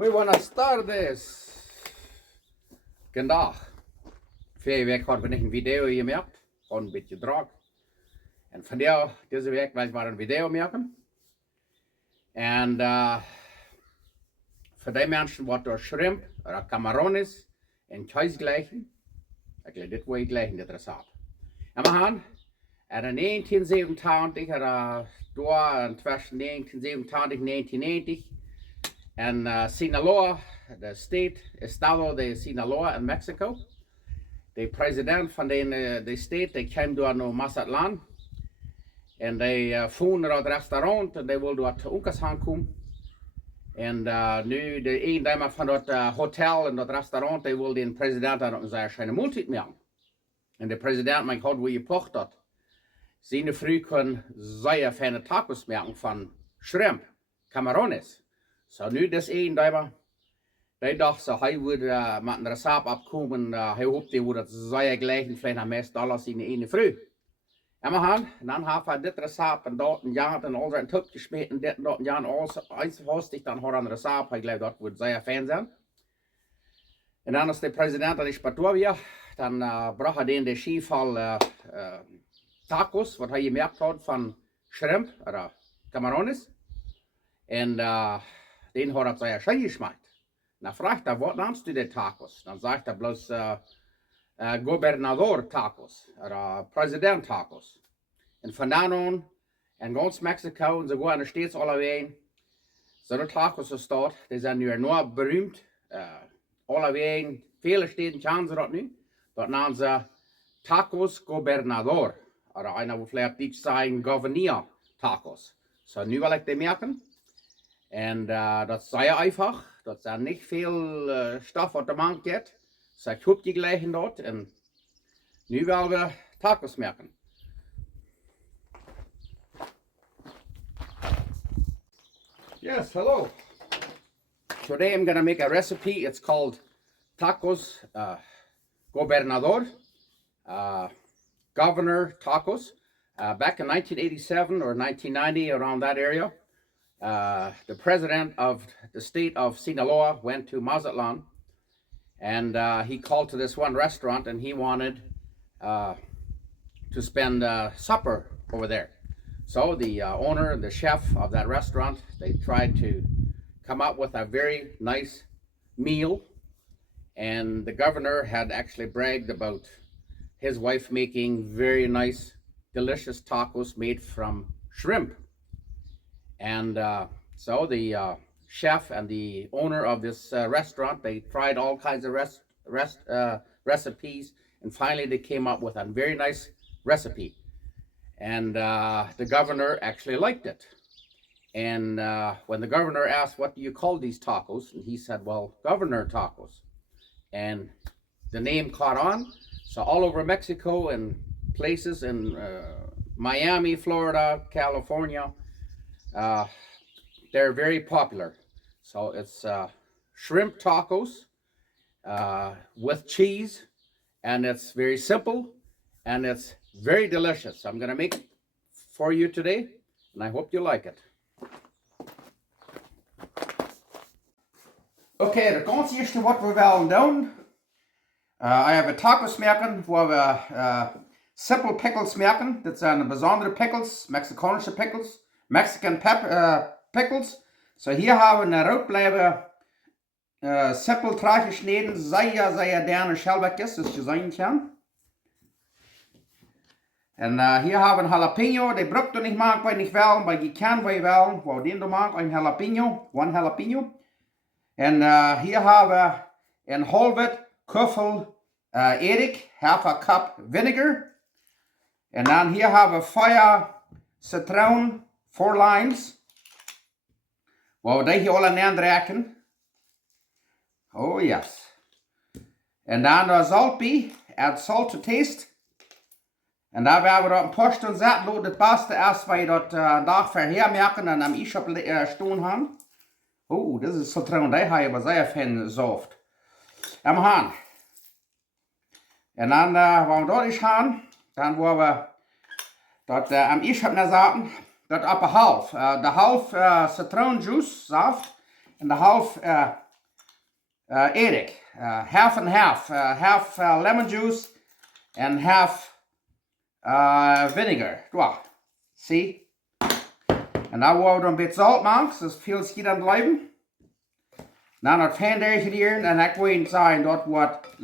Muy buenas tardes. Vandaag. Vorige week hadden we een video gemaakt. Gewoon een beetje druk. En vandaag, deze week, wil ik maar een video maken. En voor die mensen wat door shrimp, of camarones en thuis gleichen. Ik denk dit wil gleichen, dit recept. En we gaan in 1987, door tussen 1987 en 1990. En Sinaloa, de estado de Sinaloa in Mexico. De president van de state, die kwam door naar Mazatlan. En die vonden dat restaurant en die wilden door te Uncas komen. En nu de een dame van dat hotel en dat restaurant, die wilde de president aan zijn maaltijd maken. En de president meint, had wil je pocht dat. Zijn vrouw kon zeer fijne tacos maken van shrimp, camarones. So nu des een dame, die dacht zo, hij würde met een recept opkomen, hij hoopte hij würde zeer gleichen, vielleicht naar meest dollars in de ene vrouw. En we gaan, en dan heeft hij dit recept en dat een jaar en al zijn tup gesmeten, dit en dat een jaar alles uitgehostig, dan had hij een recept, hij gelooft dat wordt zeer fijn zijn. En dan als de president aan de spatoor weer, dan bracht hij den de schiefal tacos, wat hij gemerkt had van shrimp, of camarones. En den had het zeer schön geschmeckt. Dan vraagt hij, wat nennst du de tacos? Dan zegt hij bloß Gobernador tacos, oder President tacos. En vandaan aan, in ganz Mexico, en sogar in de States alleweg, zo'n tacos is dat, die zijn nu enorm beroemd. Alleweg, vele steden kennen ze dat nu. Dat nemen ze tacos Gobernador. Oder einer wil vielleicht Deutsch sagen, Gouverneur tacos. So, nu wil ik die merken. En dat is zeer einfach. Dat zijn niet veel stof wat de man gaat. Dus ik hoop die gleich in dat. En nu willen we tacos maken. Yes, hello. Today I'm gonna make a recipe. It's called tacos Gobernador. Governor tacos. Back in 1987 or 1990, around that area. The president of the state of Sinaloa went to Mazatlan, and he called to this one restaurant, and he wanted to spend supper over there. So the owner and the chef of that restaurant, they tried to come up with a very nice meal, and the governor had actually bragged about his wife making very nice, delicious tacos made from shrimp. And so the chef and the owner of this restaurant, they tried all kinds of recipes, and finally they came up with a very nice recipe. And the governor actually liked it. And when the governor asked, what do you call these tacos? And he said, well, governor tacos. And the name caught on. So all over Mexico and places in Miami, Florida, California, they're very popular. So it's shrimp tacos with cheese, and it's very simple and it's very delicious. I'm gonna make it for you today, and I hope you like it. Okay, de ganz eerste wat we willen doen, I have a tacos maken waar we simple pickles maken. Dat zijn bijzondere pickles, Mexicanische pickles. Mexican pickles. So hier haben wir roodbleiben simpel traag gesneden, sehr gerne Schelbekjes, das je zijn kan. En hier haben wir jalapeno, die braucht du nicht machen, weil nicht wel, weil die kann weil wel, wo den du magst, ein jalapeno, one jalapeno. En hier haben wir een halve kuffel erik, half a cup vinegar. En dan hier haben wir 4 citroen, 4 limes. Well, die hier alle neerdraken. Oh yes. En dan salt bij. Add salt to taste. En daar werden we dat een posten zetten. Het beste is, wij dat een dag verheer maken en am is op stoen gaan. Oh, dit is citroen. Die heb je zeer fijn soft. En we gaan. En dan, wanneer we dat is gaan, dan worden we dat am is op zaten. Dat op een half. De half citroenjuice saft en de half Erik, half and half, half lemon juice and half vinegar. See? En dan wou we er een beetje zout maken, zoals veel schiet aan het blijven. Dan het fijn hier en ik wil zeggen dat wordt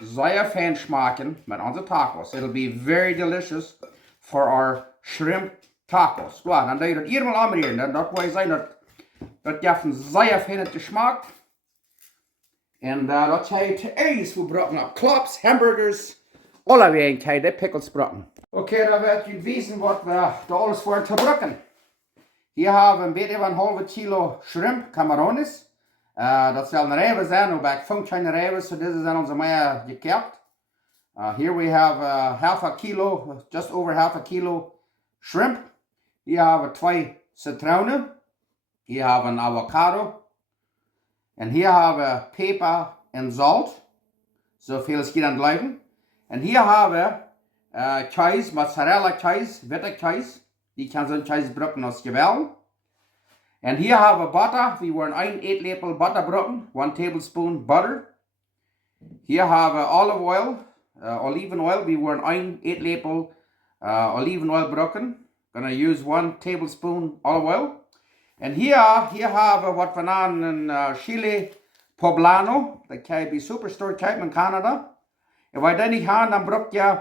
zeer fijn smaken met onze tacos. It'll be very delicious for our shrimp tacos. Dan doe je dat hier mal aanbrengen. En dat wil zeggen dat geeft een zeer fijne smaak. En dat je te eten voor brokken op klops, hamburgers, alle wegen kan je de pickles brokken. Oké, dan wil je weten wat we da alles voor te brokken. Hier hebben we een beetje van een halve kilo shrimp, camarones. Dat zullen rijven zijn, ook bij functionele rijven, so deze zijn onze maar gekeerd. Here we have half a kilo, just over half a kilo shrimp. Hier hebben we 2 citroenen. Hier hebben we een avocado. En hier hebben we peper en zout. Zoveel als je aan het blijven. En hier hebben we cheese, mozzarella cheese, witte cheese. Die kan zo'n cheese brokken als je wil. En hier hebben we butter. We willen 1 eetlepel butter brokken. 1 tablespoon butter. Hier hebben we olive oil. Olivenoil. We willen 1 eetlepel olivenoil brokken. Gonna use 1 tablespoon olive oil. En hier hebben we wat we noemen een chili poblano. Dat kan je bij superstore kopen in Canada. En wat je dat niet hebt, dan brok je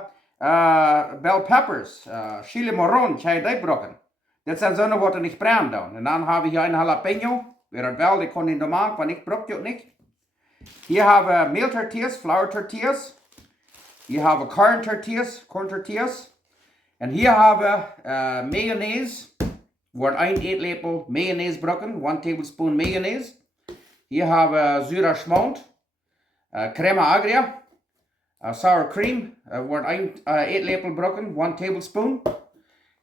bell peppers. Chili marron kan je dat brokken. Dit zijn zo'n wat er niet branden. En dan hebben we hier een jalapeno. Weer het wel, die kon in de maak, want ik brok het niet. Hier hebben we meal tortillas, flour tortillas. Hier hebben we corn tortillas. En hier hebben we mayonaise. Wordt 1 eetlepel mayonaise brokken, 1 tablespoon mayonaise. Hier hebben we zure schmont, crema agria, sour cream, wordt 1 eetlepel brokken, 1 tablespoon.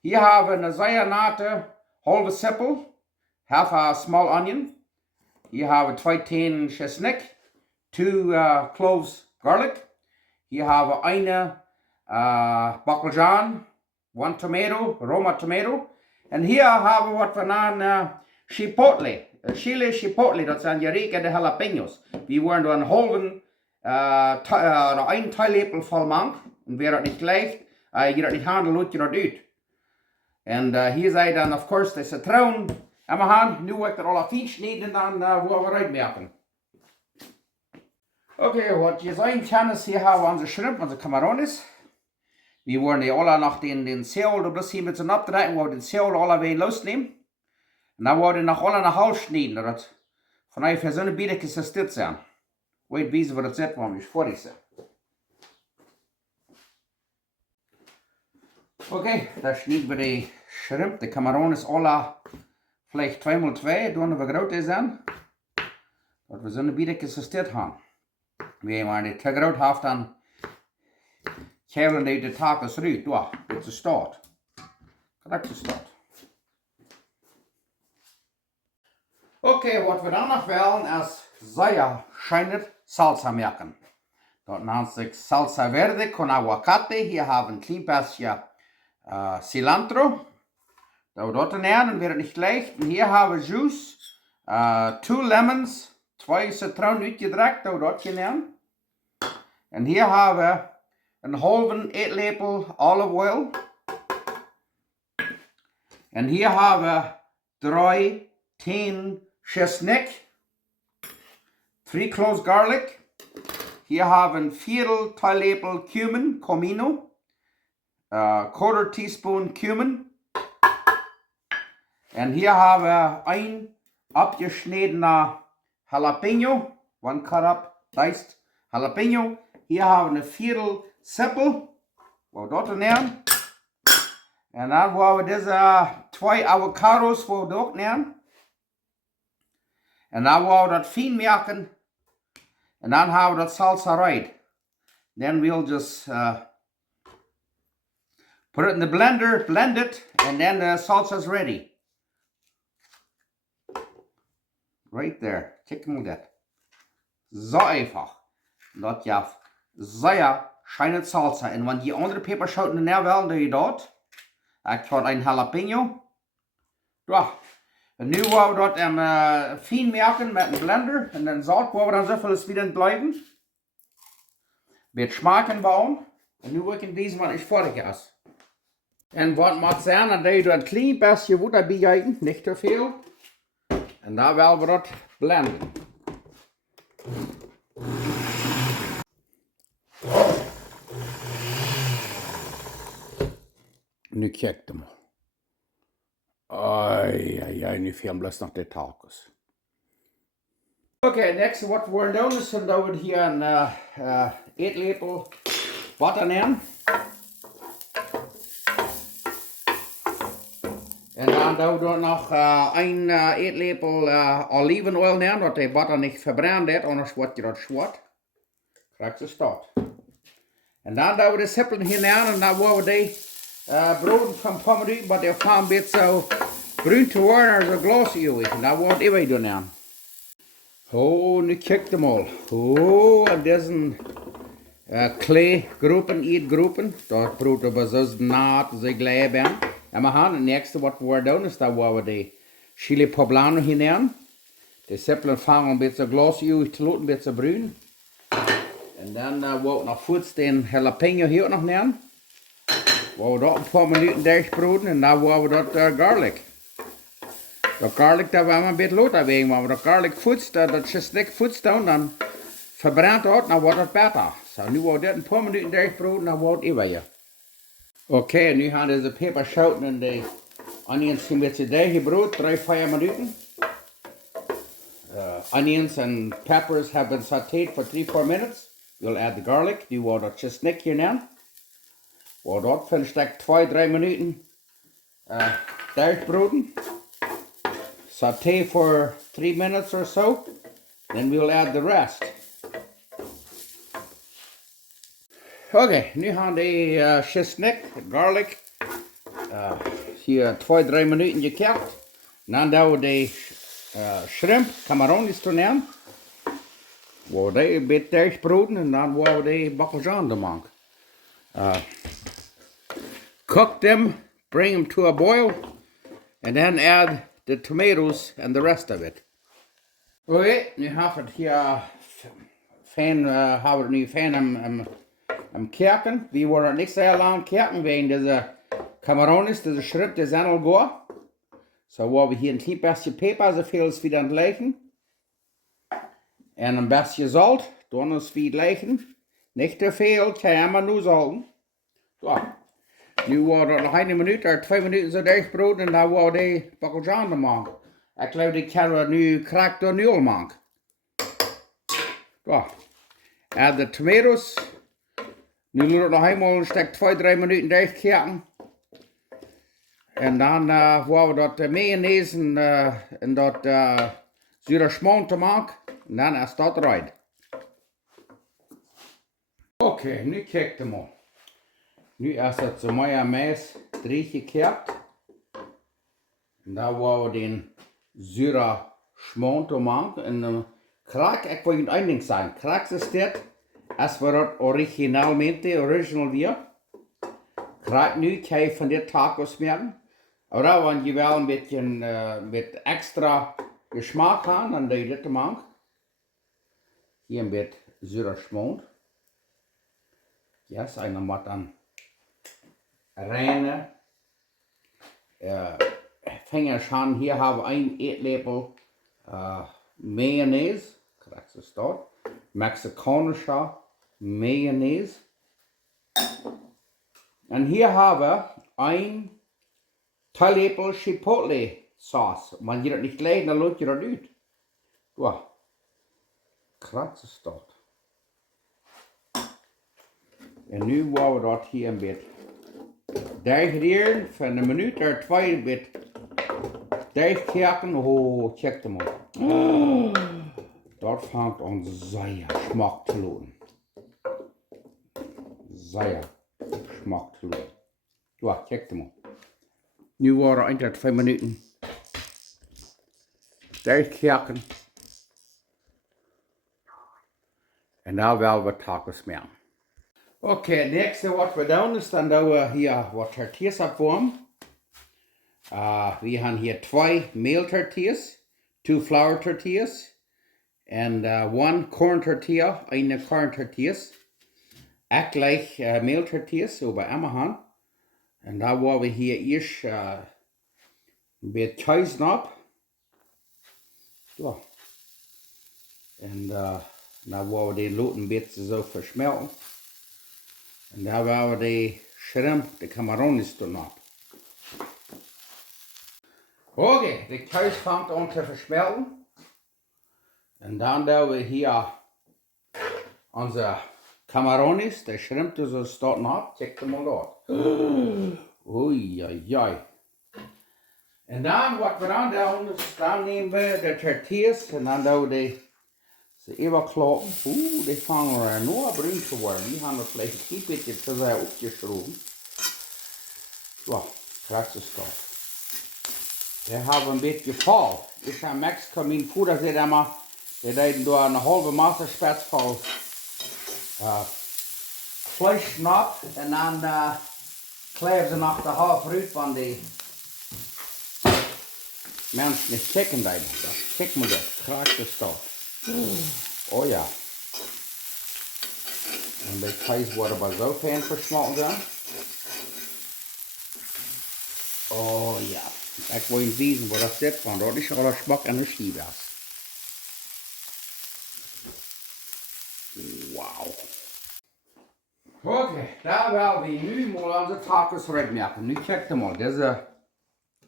Hier hebben we een zeer nate halve sippel, half a small onion. Hier hebben we 2 teen chesnick, 2 cloves garlic. Hier hebben we 1 bakkeljan, 1 tomato, Roma tomato. En hier hebben we wat we noemen chipotle, chili chipotle, dat zijn gerekende jalapenos. We worden door een halve, 1 theelepel vol maken. En weer dat niet ligt, je dat niet handelt, doet je dat uit. En hier zijn dan, of course, de citroen. En we gaan nu ik er alle fijn snijden en dan gaan we uitmerken. Oké, wat je zien kan is, hier hebben we onze shrimp, onze camarones. We worden die alle nog den Zeul, da bloß hier mit so einem Abdrehen, wo wir den Zeul alle wieder losnehmen. Und dann werden wir noch alle nach Hause schneiden, das von euch für so eine Biede existiert sein. Weet wissen, wo das ist, warum ich vor dich Okay, da schneiden wir die Shrimp, die Camarones alle vielleicht 2x2, dann wir groß sind. Dass wir so eine Biede existiert haben. Wenn wir die te groot haben, dann kjævlen det de tacos ut, da, det er start. Correct start. Okay, wat we dan nog willen is zeer schijnend salsa maken. Dat nennt sich salsa verde con aguacate. Hier hebben we een klein beetje cilantro. Dat we dat nemen, weer niet leicht. En hier hebben we juice, 2 lemons, 2 citroen uitgedrekt, dat we dat nemen. En hier hebben we een halve eetlepel olive oil. En hier hebben we 3 teen chesnick, 3 cloves garlic. Hier hebben we een 4 theelepel cumin, comino, 1/4 teaspoon cumin. En hier hebben we 1 opgesneden jalapeno, 1 cut up diced jalapeno. Hier hebben we een 4 sippel, wat dat nemen. En dan gaan we deze 2 avocados voor dat nemen. En dan gaan we dat fijn maken. En dan hebben we dat salsa right. Then we'll just put it in the blender, blend it, and then the salsa is ready. Right there. Check mal dat. Zo einfach. Dat je zeer schijnend salsa. En wanneer je andere peperschoten er wel, doe je dat. Ik had een jalapeno. Ja. En nu gaan we dat fijn merken met een blender. En dan zout waar we dan zoveel als wieder blijven. Met smaken bouwen. En nu wil ik deze wat is fertig is. En wat moet zijn, dan doe je een klein beetje water bij, niet te veel. En dan willen we dat blenden. Nu kijk hem. Ai, nu veel bloos nog de talkers. Oké, next wat we doen is dat we hier een eetlepel butter nemen. En dan doen we nog een eetlepel olivenolie nemen, dat de butter niet verbrandt heeft, anders wordt je dat zwart. Krijg je start. En dan doen we de sippelen hier nemen en dan worden we die broden van pommerie, maar die gaan een beetje zo bruin te worden als een glas eeuwig. En dan wordt het even doen aan. Oh, nu kijk hem al. Oh, en dit zijn kleegroepen, eetgroepen. Dat brood we zo naad, zo gelijk ben. En we gaan het nächste wat we doen is dat we de chili poblano hier nemen. De sippelen vangen een beetje glas eeuwig te laten, een beetje bruin. En dan wordt nog voets de jalapeno hier nog nemen. We dat een paar minuten dichtbroeden en dan worden we dat garlic. Dat garlic dat we een beetje laten wegen, maar dat garlic voetst, dat je snik voetst dan verbrandt het, dan wordt het beter. Zo, nu wordt dit een paar minuten dichtbroeden en dan wordt het weer. Oké, nu gaan we de peper schouten en de onions een beetje dichtgebroed, 3-4 minuten. Onions and peppers have been sauteed for 3-4 minutes. We'll add the garlic, nu wordt dat je snik hier nemen. Wordt dat van stek 2-3 minuten dichtbroeden. Saute for 3 minutes or so, then we'll add the rest. Okay, nu gaan de chestnut, garlic, hier 2-3 minuten gekert. Dan doen we de shrimp, camarones nemen. We die een beetje dichtbroeden en dan worden we de bakkeljan maken. Cook them, bring them to a boil, and then add the tomatoes and the rest of it. Oké, nu hebben we het hier fijn am kerken. We worden niet zo lang kerken, wegen deze camarones, deze shrimp, die zijn al goed. Zo worden we hier een klein beetje peper, zoveel als we dan leggen. En een beetje zout, dan als we het leggen. Niet te veel, kan je maar nu zouten. Zo. Nu wordt het nog 1 minuut of 2 minuten zo dichtbrood en dan wordt de bakkeljan maken. Ik geloof dat ik kan nu kraak door nul maken. Zo. Add de tomatoes. Nu moet het nog eenmaal een stuk 2-3 minuten dichtkeren. En dan worden we dat mayonaise en dat zure schmont te maken. En dan is dat eruit. Oké, nu kijk je maar. Nu is het zo mooi aan meis 3 gekeerd. En dan worden we den zure schmont te maken. En kraak, ik wil je één ding zeggen. Kraak is dit. Als we dat original weer. Kraak nu kan je van dit tacos maken. Maar wanneer je wel een beetje met extra geschmack hebben, dan doe je dit te maken. Hier een beetje zure schmont. Yes, en dan moet dan reine vingers aan. Hier hebben we 1 eetlepel mayonaise. Krijg je dat? Mexicanische mayonaise. En hier hebben we 1 theelepel chipotle saus. Wanneer je dat niet gelijk, dan laat je dat uit. Wow. Krijg je dat? En nu worden we dat hier een beetje dichtderen van een minuut of 2 een beetje dichtkeren. Oh, check hem op. Oh, dat vangt aan zeer smaak te lopen. Zeer smaak te lopen. Ja, check hem op. Nu worden we 2 minuten dichtkeren. En dan willen we tacos maken. Oké, het nächste wat we doen is dan doen we hier wat tortillas opwarmen. We haben hier 2 Mehl-Tortillas, 2 Flour-Tortillas, and 1 Corn-Tortilla, eine Corn-Tortillas. Auch gleich Mehl-Tortillas, so bei Amazon. Und da wollen wir hier erst ein bisschen Käse ab. So. Und da wollen wir den Lot ein bisschen so verschmelzen. Und da wollen wir die Shrimp, die Camarones tun ab. Okay, die Käse fängt an zu verschmelzen. Und dann werden wir hier unsere Camarones, die Shrimp, die so starten ab. Check mal dort. Uiuiui. Und dann, was wir dann nehmen wir die Tortillas und dann werden wir die überklappen. Die fangen nur brun zu werden. Die haben wir vielleicht ein bisschen zu sehr aufgeschoben. So, kratzt es doch. Wir haben ein bisschen voll. Ich habe Mexiko, mein Bruder sagt immer, der hat da eine halbe Masse voll Fleisch schnapp und dann kleben sie nach der halben Rüt, wenn die Menschen nicht checken. Check mal das, kratzt es doch. Oh ja. Und der Käse wurde aber so fein verschmolzen sein. Oh ja. Ich will Ihnen wissen, wo das sitzt, want dort ist aller Geschmack an der Schiebe. Wow. Okay, da werden wir nu mal unsere Tacos reinmerken. Nu checkt mal, diese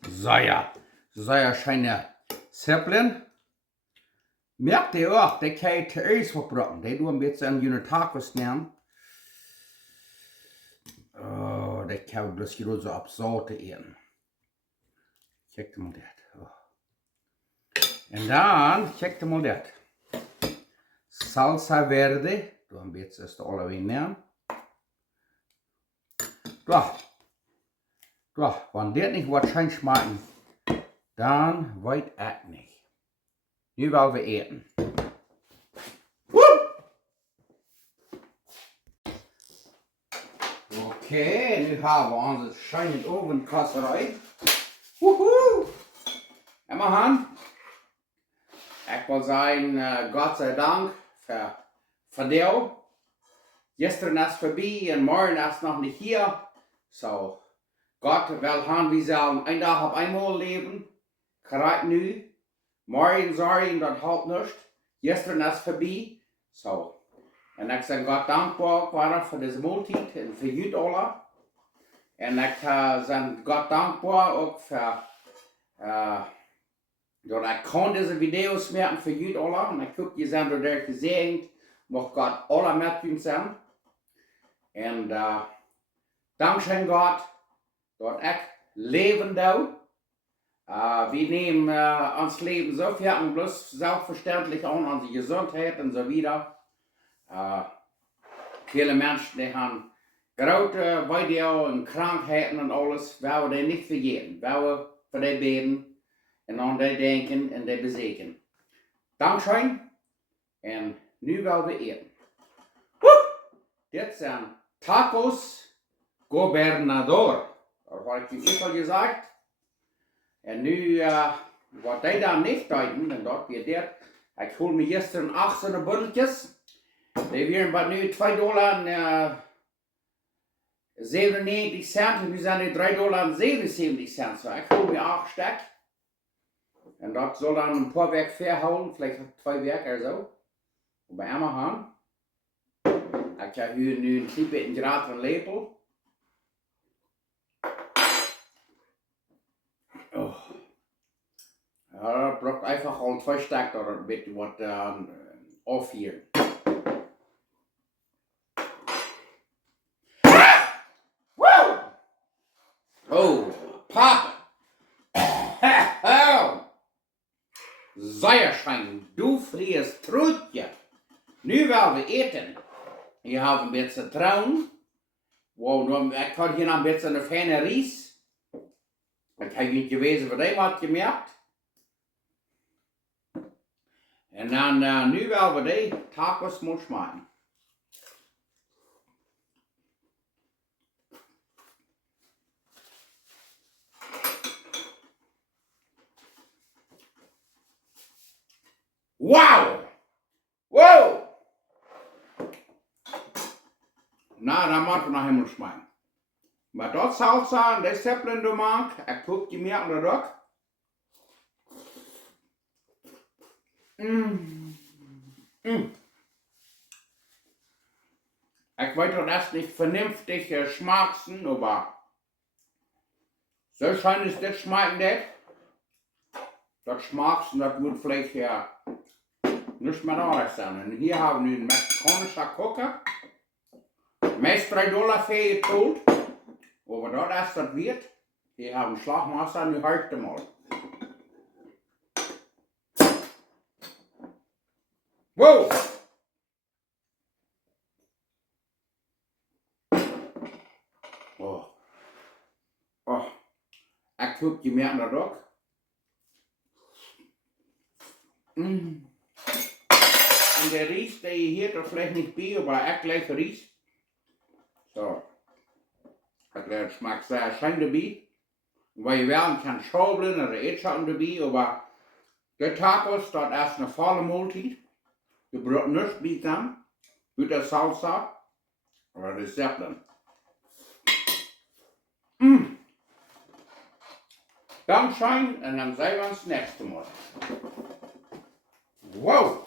sehr schöne Zwiebeln. Merkt ihr auch, die kann ich zuerst verbraten. Die tun ein bisschen an die Tacos nehmen. Oh, die kann ich bloß hier so absalte essen. Check mal das. Oh. Und dann, check mal das. Salsa verde. Du ein bisschen ist alle nehmen. Wenn das nicht wahrscheinlich schmecken, dann weiß ich nicht. Nu wollen wir eten. Okay, nu haben wir unsere schöne Ovenkasserei. Immerhin. Ich will sagen, Gott sei Dank für dich. Gestern ist vorbei und morgen ist noch nicht hier. So, Gott will haben, wir sollen ein Tag auf einmal leben. Gerade nu. Morgen sorry, das halt nicht. Gestern ist vorbei. So, und ich bin Gott dankbar für diese Mahlzeit und für euch alle. Und ich bin Gott dankbar auch für, dass ich kann diese Videos machen für euch alle. Und ich hoffe, ihr seid dort gesegnet. Mag Gott alle mit uns sein. Und Dankeschön Gott, dass ich leben darf. Wir nehmen uns Leben so viel und bloß selbstverständlich auch an die Gesundheit und so wieder. Viele Menschen, die haben große Weide und Krankheiten und alles, werden wir nicht vergeten. Wir werden für die beten und an die denken und die besegnen. Dankeschön und nu werden wir eten. Jetzt sind Plautdietsch.Gobernador. Das habe ich dir gesagt. Und nu, was die da nicht deuten, und dort wird das, ich hol mir gestern 18 Bündeltjes. Die wären bei nu $2,97 und nu sind die $3,77. So, ich hol mir 8 Stück. Und das soll dann ein paar Werk verhauen, vielleicht 2 Werk oder so. Und bei Amazon. Ich habe hier nu ein klein Grad von Lepel. Oh. Ja, das braucht einfach al 2 Stück oder ein bisschen was auf hier. Oh, Papa! Oh! Säuerschein, du fries Trutje! Nu werden wir eten. Hier haben wir ein bisschen Traum. Wow, ich kann hier noch ein bisschen eine feine Ries. Ich habe nicht gewesen, was ich hat gemerkt. Und dann, nu werden wir die Tacos mal schmecken. Wow! Wow! Na, dan moet we nog helemaal smaken. Maar dat salsa en de zeppelen du maakt, ik koop die meer onder de rok. Ich weiß doch das nicht vernünftig schmatzen, aber so scheint es das schmecken nicht. Das schmatzen, das wird vielleicht ja nicht mehr anders sein. Und hier haben wir einen mexikanischen Kocher. Meist $3 für geteilt. Aber das wird, die haben Schlagmaster und die heute mal. Wow! Oh. Oh. Ich guck die mehr an der Rock. Und der Ries, der hier doch vielleicht nicht bei, aber ich gleich Ries. So. Der schmeckt sehr schön dabei. Weil wir kann schaubeln oder Edschatten dabei, aber der Tacos, das ist eine volle Mahlzeit. Wir brauchen nichts mit dann. Mit der Salsa oder der Zeppelin. Dann schein und dann sehen wir uns das nächste Mal. Wow!